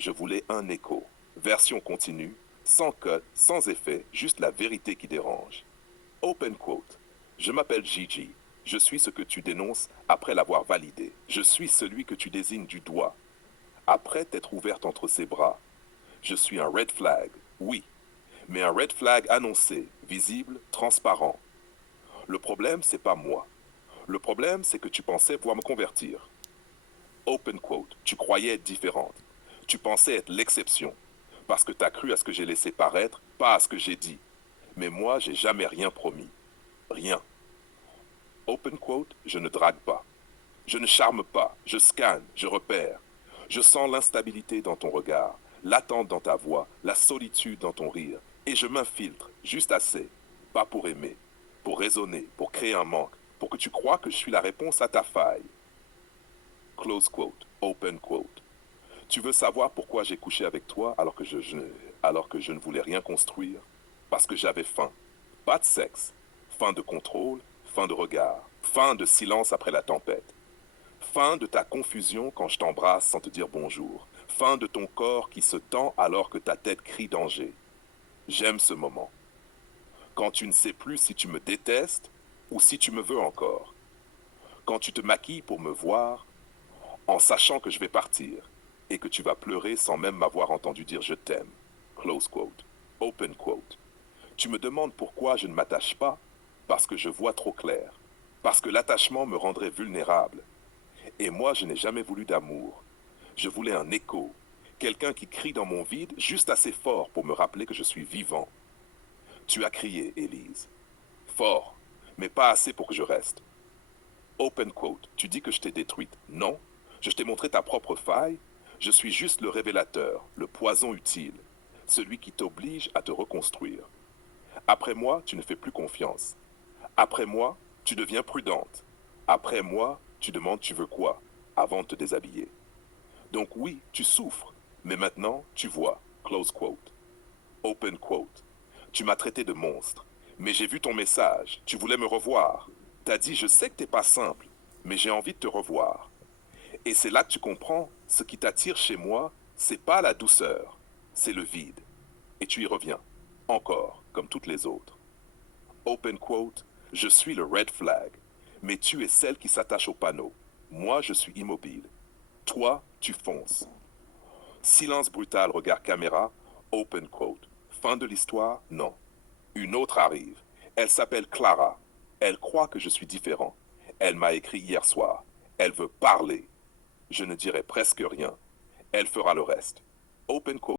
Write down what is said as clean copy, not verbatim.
Je voulais un écho. Version continue, sans cut, sans effet, juste la vérité qui dérange. Open quote. Je m'appelle Gigi. Je suis ce que tu dénonces après l'avoir validé. Je suis celui que tu désignes du doigt. Après t'être ouverte entre ses bras. Je suis un red flag, oui. Mais un red flag annoncé, visible, transparent. Le problème, c'est pas moi. Le problème, c'est que tu pensais pouvoir me convertir. Open quote. Tu croyais être différente. Tu pensais être l'exception. Parce que t'as cru à ce que j'ai laissé paraître, pas à ce que j'ai dit. Mais moi, j'ai jamais rien promis. Rien. Open quote, je ne drague pas. Je ne charme pas. Je scanne, je repère. Je sens l'instabilité dans ton regard, l'attente dans ta voix, la solitude dans ton rire. Et je m'infiltre, juste assez. Pas pour aimer, pour raisonner, pour créer un manque, pour que tu crois que je suis la réponse à ta faille. Close quote, open quote. Tu veux savoir pourquoi j'ai couché avec toi alors que je ne voulais rien construire? Parce que j'avais faim. Pas de sexe. Faim de contrôle, faim de regard, faim de silence après la tempête. Fin de ta confusion quand je t'embrasse sans te dire bonjour. Fin de ton corps qui se tend alors que ta tête crie danger. J'aime ce moment. Quand tu ne sais plus si tu me détestes ou si tu me veux encore. Quand tu te maquilles pour me voir en sachant que je vais partir et que tu vas pleurer sans même m'avoir entendu dire je t'aime. Close quote. Open quote. Tu me demandes pourquoi je ne m'attache pas? Parce que je vois trop clair. Parce que l'attachement me rendrait vulnérable. Et moi, je n'ai jamais voulu d'amour. Je voulais un écho, quelqu'un qui crie dans mon vide juste assez fort pour me rappeler que je suis vivant. Tu as crié, Élise. Fort, mais pas assez pour que je reste. Open quote, tu dis que je t'ai détruite. Non, je t'ai montré ta propre faille. Je suis juste le révélateur, le poison utile, celui qui t'oblige à te reconstruire. Après moi, tu ne fais plus confiance. Après moi, tu deviens prudente. Après moi, tu demandes tu veux quoi avant de te déshabiller. Donc oui, tu souffres, mais maintenant, tu vois. Close quote. Open quote. Tu m'as traité de monstre, mais j'ai vu ton message. Tu voulais me revoir. T'as dit, je sais que t'es pas simple, mais j'ai envie de te revoir. Et c'est là que tu comprends, ce qui t'attire chez moi, c'est pas la douceur, c'est le vide. Et tu y reviens, encore, comme toutes les autres. Open quote, je suis le red flag, mais tu es celle qui s'attache au panneau. Moi, je suis immobile. Toi, tu fonces. Silence brutal, regard caméra, open quote. Fin de l'histoire? Non. Une autre arrive. Elle s'appelle Clara. Elle croit que je suis différent. Elle m'a écrit hier soir. Elle veut parler. Je ne dirai presque rien. Elle fera le reste. Open quote.